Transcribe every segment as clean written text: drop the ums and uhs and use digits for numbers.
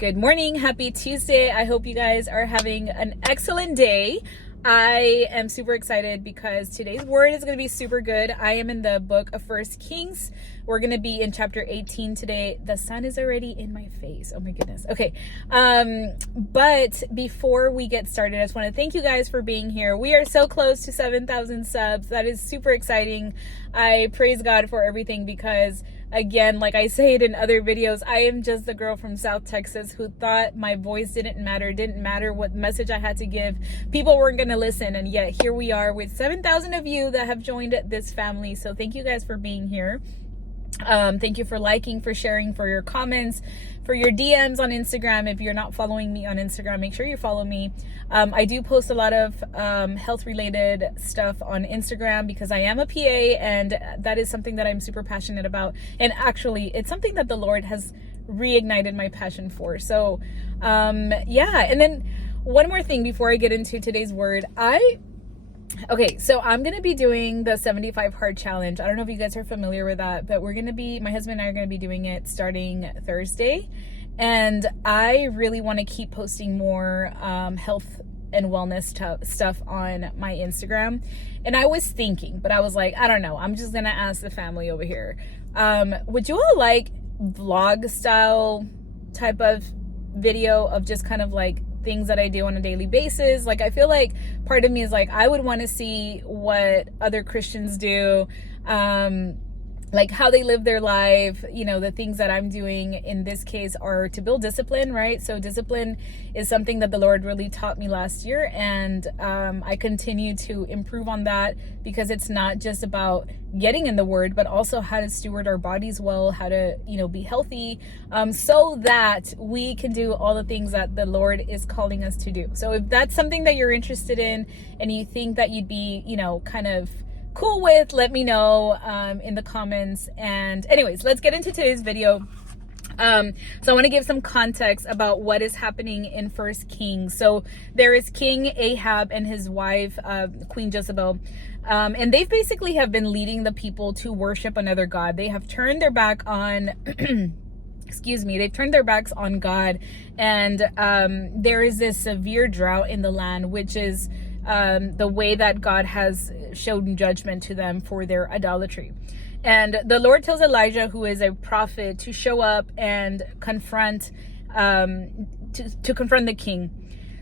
Good morning. Happy Tuesday. I hope you guys are having an excellent day. I am super excited because today's word is going to be super good. I am in the book of First Kings. We're going to be in chapter 18 today. The sun is already in my face. Oh my goodness. Okay. But before we get started, I just want to thank you guys for being here. We are so close to 7,000 subs. That is super exciting. I praise God for everything because, again, like I say it in other videos, I am just the girl from South Texas who thought my voice didn't matter what message I had to give. People weren't going to listen, and yet here we are with 7,000 of you that have joined this family. So thank you guys for being here. Thank you for liking, for sharing, for your comments, for your DMs on Instagram. If you're not following me on Instagram, make sure you follow me. I do post a lot of health related stuff on Instagram because I am a PA, and that is something that I'm super passionate about. And actually, it's something that the Lord has reignited my passion for. So yeah. And then one more thing before I get into today's word, Okay, so I'm going to be doing the 75 hard challenge. I don't know if you guys are familiar with that, but my husband and I are going to be doing it starting Thursday. And I really want to keep posting more health and wellness stuff on my Instagram. And I was thinking, but I was like, I don't know. I'm just going to ask the family over here. Would you all like vlog style type of video of just kind of like things that I do on a daily basis? Like, I feel like part of me is like, I would want to see what other Christians do, like how they live their life. You know, the things that I'm doing in this case are to build discipline, right? So discipline is something that the Lord really taught me last year, and I continue to improve on that because it's not just about getting in the word, but also how to steward our bodies well, how to, be healthy, so that we can do all the things that the Lord is calling us to do. So if that's something that you're interested in and you think that you'd be, kind of cool with, let me know in the comments. And anyways, let's get into today's video. So I want to give some context about what is happening in First Kings. So there is King Ahab and his wife, Queen Jezebel. And they basically have been leading the people to worship another god. They have turned their back on, they've turned their backs on God. And there is this severe drought in the land, which is the way that God has shown judgment to them for their idolatry. And the Lord tells Elijah, who is a prophet, to show up and confront, to confront the king.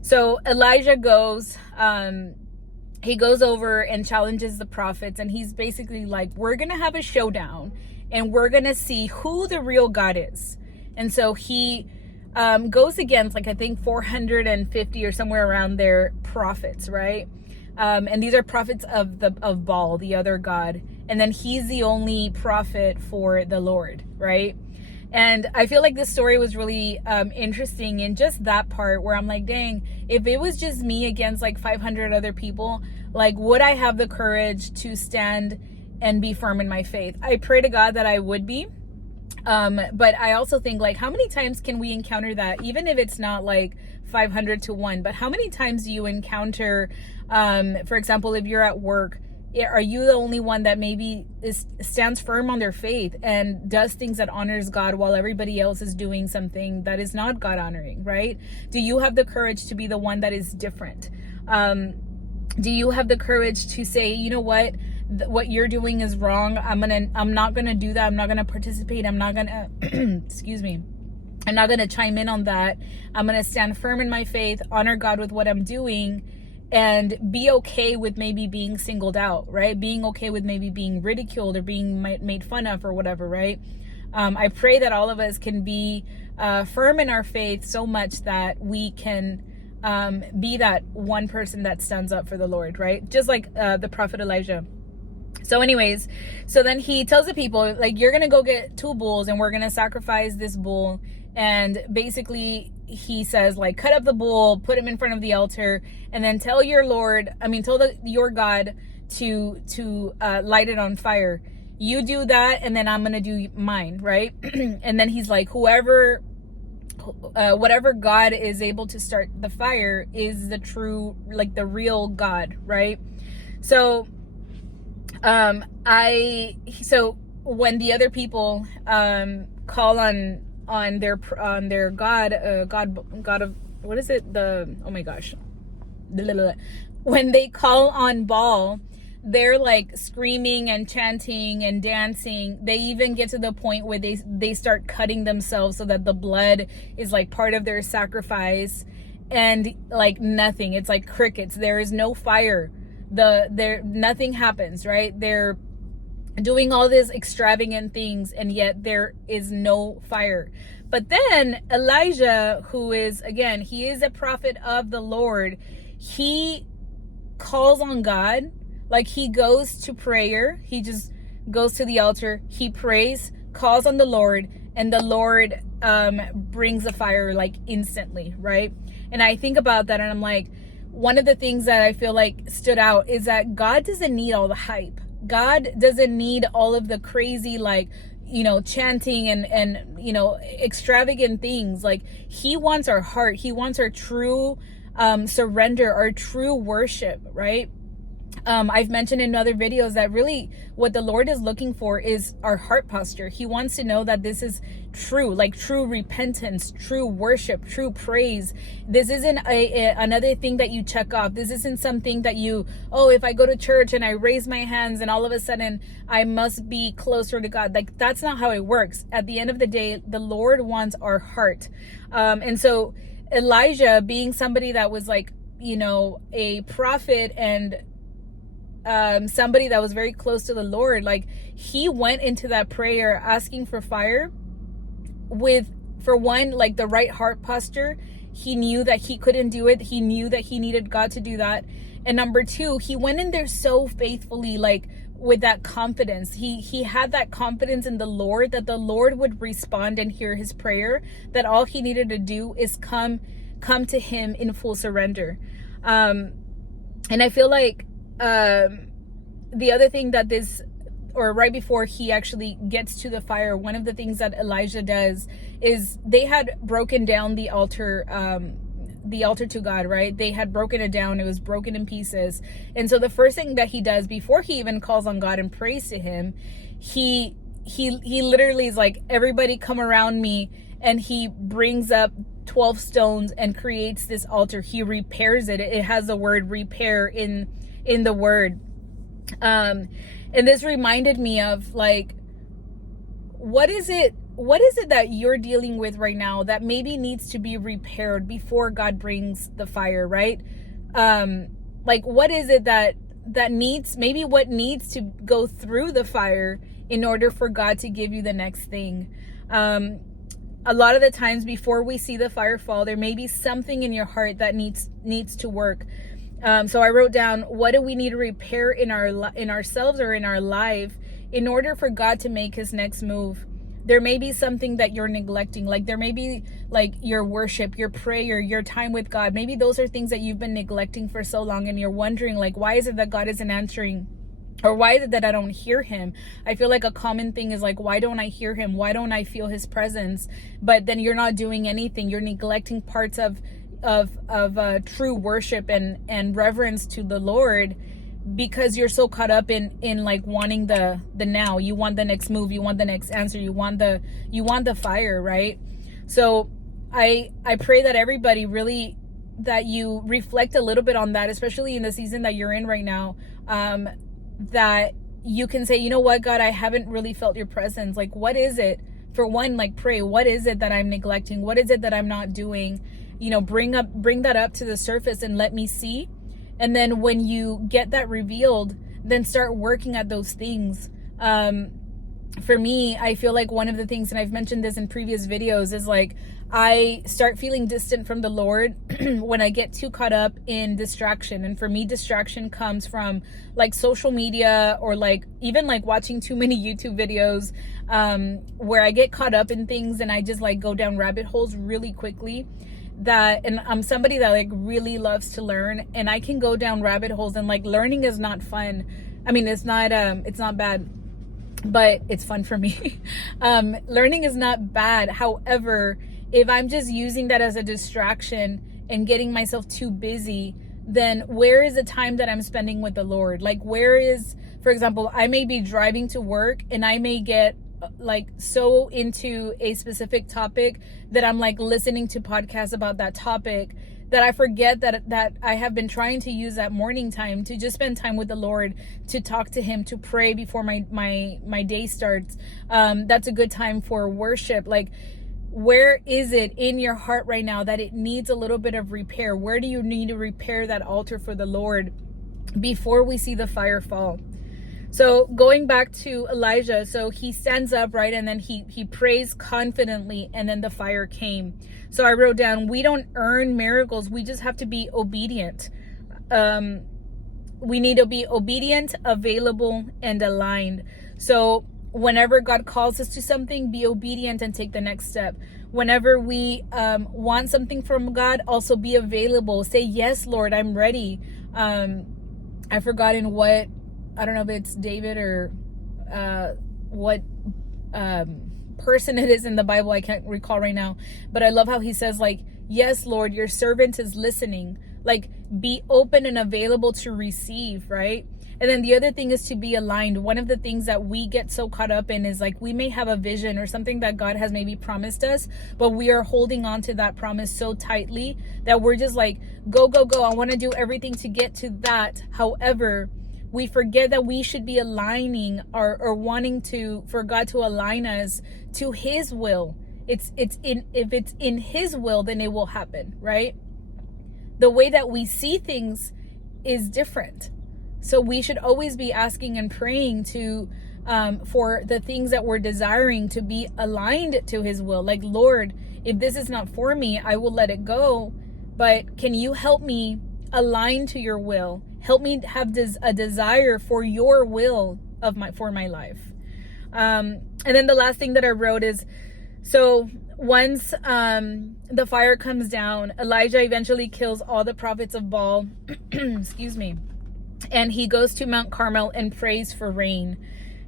So Elijah goes, he goes over and challenges the prophets, and he's basically like, we're going to have a showdown and we're going to see who the real God is. And so he goes against, like, I think 450 or somewhere around there prophets, right? And these are prophets of Baal, the other god. And then he's the only prophet for the Lord, right? And I feel like this story was really interesting in just that part where I'm like, dang, if it was just me against like 500 other people, like, would I have the courage to stand and be firm in my faith? I pray to God that I would be. But I also think, like, how many times can we encounter that, even if it's not like 500 to 1, but how many times do you encounter, for example, if you're at work, are you the only one that maybe stands firm on their faith and does things that honors God while everybody else is doing something that is not God honoring, right? Do you have the courage to be the one that is different? Do you have the courage to say, you know what you're doing is wrong. I'm not gonna do that. I'm not gonna participate. I'm not gonna excuse me. I'm not gonna chime in on that. I'm gonna stand firm in my faith, honor God with what I'm doing, and be okay with maybe being singled out, right? Being okay with maybe being ridiculed or being made fun of or whatever, right? I pray that all of us can be firm in our faith so much that we can be that one person that stands up for the Lord, right? Just like the prophet Elijah. So anyways, so then he tells the people, like, you're going to go get 2 bulls and we're going to sacrifice this bull. And basically he says, like, cut up the bull, put him in front of the altar, and then tell your God to light it on fire. You do that, and then I'm going to do mine, right? And then he's like, whatever God is able to start the fire is the true, like, the real God, right? So so when the other people call on their god, god of, what is it, the, oh my gosh, when they call on Baal, they're like screaming and chanting and dancing. They even get to the point where they start cutting themselves so that the blood is like part of their sacrifice, and like nothing, it's like crickets. There is no fire. Nothing happens, right? They're doing all these extravagant things, and yet there is no fire. But then Elijah, who is, again, he is a prophet of the Lord, he calls on God. Like, he goes to prayer, he just goes to the altar, he prays, calls on the Lord, and the Lord brings a fire like instantly, right? And I think about that, and I'm like, one of the things that I feel like stood out is that God doesn't need all the hype. God doesn't need all of the crazy, like, chanting and extravagant things. Like, he wants our heart. He wants our true surrender, our true worship, right? I've mentioned in other videos that really what the Lord is looking for is our heart posture. He wants to know that this is true, like true repentance, true worship, true praise. This isn't another thing that you check off. This isn't something that if I go to church and I raise my hands and all of a sudden I must be closer to God. Like, that's not how it works. At the end of the day, the Lord wants our heart. And so Elijah, being somebody that was like, a prophet and somebody that was very close to the Lord, like, he went into that prayer asking for fire with, for one, like the right heart posture. He knew that he couldn't do it. He knew that he needed God to do that. And number two, he went in there so faithfully, like with that confidence. He had that confidence in the Lord, that the Lord would respond and hear his prayer, that all he needed to do is come to him in full surrender. And I feel like the other thing that right before he actually gets to the fire, one of the things that Elijah does is they had broken down the altar to God, right? They had broken it down. It was broken in pieces. And so the first thing that he does before he even calls on God and prays to him, he literally is like, everybody come around me. And he brings up 12 stones and creates this altar. He repairs it. It has the word repair in the word. And this reminded me of, like, what is it that you're dealing with right now that maybe needs to be repaired before God brings the fire, right? Like, what is it that needs, maybe what needs to go through the fire in order for God to give you the next thing? A lot of the times before we see the fire fall, there may be something in your heart that needs to work. So I wrote down, what do we need to repair in ourselves or in our life in order for God to make his next move? There may be something that you're neglecting. Like, there may be like your worship, your prayer, your time with God. Maybe those are things that you've been neglecting for so long, and you're wondering, like, why is it that God isn't answering? Or why is it that I don't hear him? I feel like a common thing is like, why don't I hear him? Why don't I feel his presence? But then you're not doing anything. You're neglecting parts of true worship and reverence to the Lord, because you're so caught up in like wanting the now. You want the next move, you want the next answer, you want the fire, right? So I pray that everybody really, that you reflect a little bit on that, especially in the season that you're in right now, that you can say, you know what, God, I haven't really felt your presence. Like, what is it? For one, like, pray, what is it that I'm neglecting? What is it that I'm not doing? Bring that up to the surface and let me see. And then when you get that revealed, then start working at those things. For me, I feel like one of the things, and I've mentioned this in previous videos, is like, I start feeling distant from the Lord when I get too caught up in distraction. And for me, distraction comes from like social media, or like even like watching too many YouTube videos, where I get caught up in things and I just like go down rabbit holes really quickly. And I'm somebody that like really loves to learn, and I can go down rabbit holes, and like learning is not fun. I mean, it's not bad, but it's fun for me. Learning is not bad. However, if I'm just using that as a distraction and getting myself too busy, then where is the time that I'm spending with the Lord? Like, where is, for example, I may be driving to work and I may get like so into a specific topic that I'm like listening to podcasts about that topic, that I forget that I have been trying to use that morning time to just spend time with the Lord, to talk to him, to pray before my day starts. That's a good time for worship. Like, where is it in your heart right now that it needs a little bit of repair? Where do you need to repair that altar for the Lord before we see the fire fall? So going back to Elijah, so he stands up, right? And then he prays confidently, and then the fire came. So I wrote down, we don't earn miracles. We just have to be obedient. We need to be obedient, available, and aligned. So whenever God calls us to something, be obedient and take the next step. Whenever we want something from God, also be available. Say, yes, Lord, I'm ready. I've forgotten what, I don't know if it's David or what person it is in the Bible. I can't recall right now. But I love how he says, like, yes, Lord, your servant is listening. Like, be open and available to receive, right? And then the other thing is to be aligned. One of the things that we get so caught up in is like, we may have a vision or something that God has maybe promised us, but we are holding on to that promise so tightly that we're just like, go, go, go. I want to do everything to get to that. However, we forget that we should be aligning or wanting for God to align us to his will. If it's in his will, then it will happen, right? The way that we see things is different. So we should always be asking and praying for the things that we're desiring to be aligned to his will. Like, Lord, if this is not for me, I will let it go. But can you help me align to your will? Help me have a desire for your will for my life. And then the last thing that I wrote is, so once the fire comes down, Elijah eventually kills all the prophets of Baal. Excuse me. And he goes to Mount Carmel and prays for rain.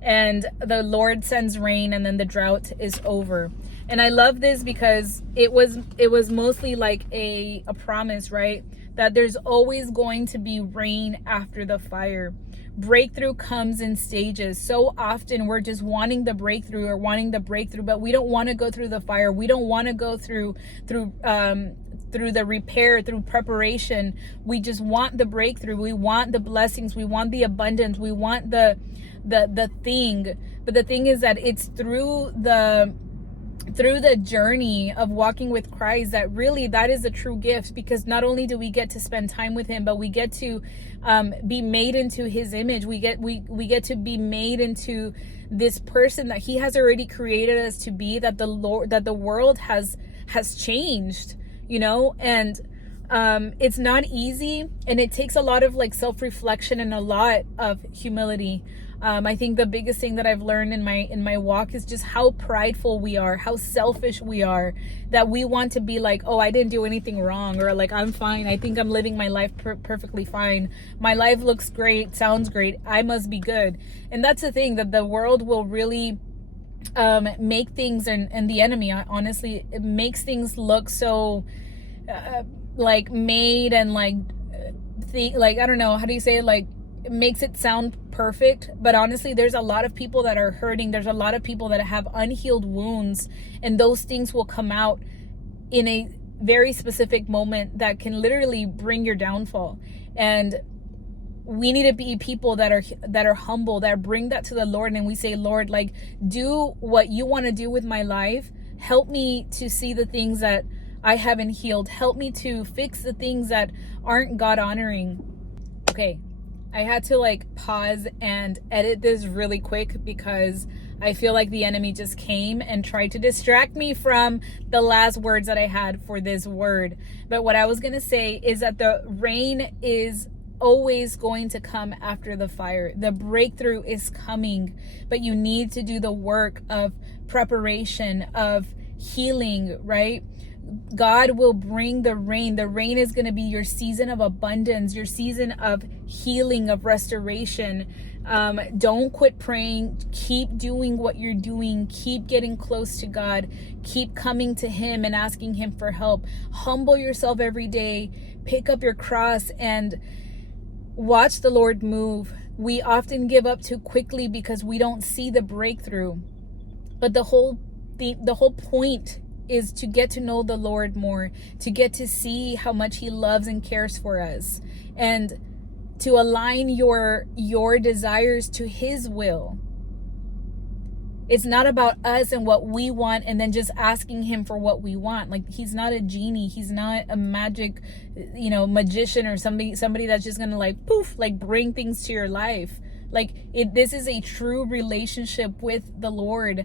And the Lord sends rain, and then the drought is over. And I love this because it was mostly like a promise, right? That there's always going to be rain after the fire. Breakthrough comes in stages. So often we're just wanting the breakthrough, but we don't want to go through the fire. We don't want to go through the repair, through preparation. We just want the breakthrough. We want the blessings. We want the abundance. We want the thing. But the thing is that it's through the journey of walking with Christ that is a true gift, because not only do we get to spend time with him, but we get to be made into his image. We get to be made into this person that he has already created us to be, that the world has changed, and it's not easy, and it takes a lot of like self-reflection and a lot of humility. I think the biggest thing that I've learned in my walk is just how prideful we are, how selfish we are, that we want to be like, oh, I didn't do anything wrong, or like, I'm fine. I think I'm living my life perfectly fine. My life looks great, sounds great. I must be good. And that's the thing, that the world will really make things, and the enemy, honestly, it makes things look so like made and like I don't know, how do you say it, like it makes it sound perfect, but honestly there's a lot of people that are hurting. There's a lot of people that have unhealed wounds, and those things will come out in a very specific moment that can literally bring your downfall. And we need to be people that are humble, that bring that to the Lord, and we say, Lord, like, do what you want to do with my life. Help me to see the things that I haven't healed. Help me to fix the things that aren't God honoring. Okay, I had to like pause and edit this really quick because I feel like the enemy just came and tried to distract me from the last words that I had for this word. But what I was going to say is that the rain is always going to come after the fire. The breakthrough is coming, but you need to do the work of preparation, of healing, right? God will bring the rain. The rain is going to be your season of abundance, your season of healing, of restoration. Don't quit praying. Keep doing what you're doing. Keep getting close to God. Keep coming to him and asking him for help. Humble yourself every day. Pick up your cross and watch the Lord move. We often give up too quickly because we don't see the breakthrough. But the whole point is to get to know the Lord more, to get to see how much he loves and cares for us, and to align your desires to his will. It's not about us and what we want and then just asking him for what we want. Like, he's not a genie. He's not a magic, magician or somebody that's just gonna like poof, like bring things to your life. Like, this is a true relationship with the Lord.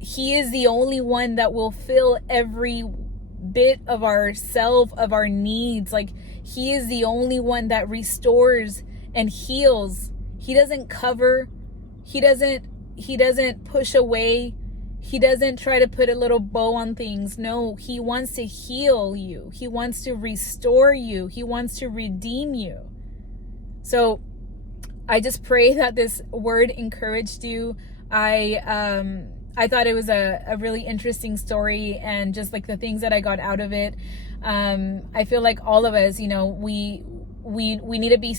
He is the only one that will fill every bit of ourself, of our needs. Like, he is the only one that restores and heals. He doesn't cover. He doesn't push away. He doesn't try to put a little bow on things. No, he wants to heal you. He wants to restore you. He wants to redeem you. So I just pray that this word encouraged you. I thought it was a really interesting story, and just like the things that I got out of it. I feel like all of us, we need to be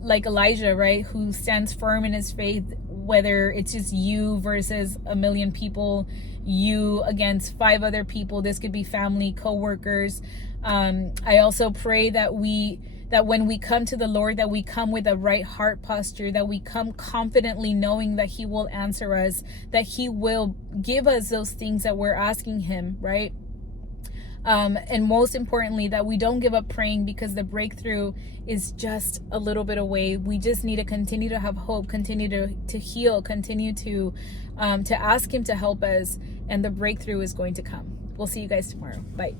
like Elijah, right? Who stands firm in his faith, whether it's just you versus a million people, you against 5 other people. This could be family, co-workers. I also pray that when we come to the Lord, that we come with a right heart posture, that we come confidently knowing that he will answer us, that he will give us those things that we're asking him, right? And most importantly, that we don't give up praying, because the breakthrough is just a little bit away. We just need to continue to have hope, continue to heal, continue to ask him to help us, and the breakthrough is going to come. We'll see you guys tomorrow. Bye.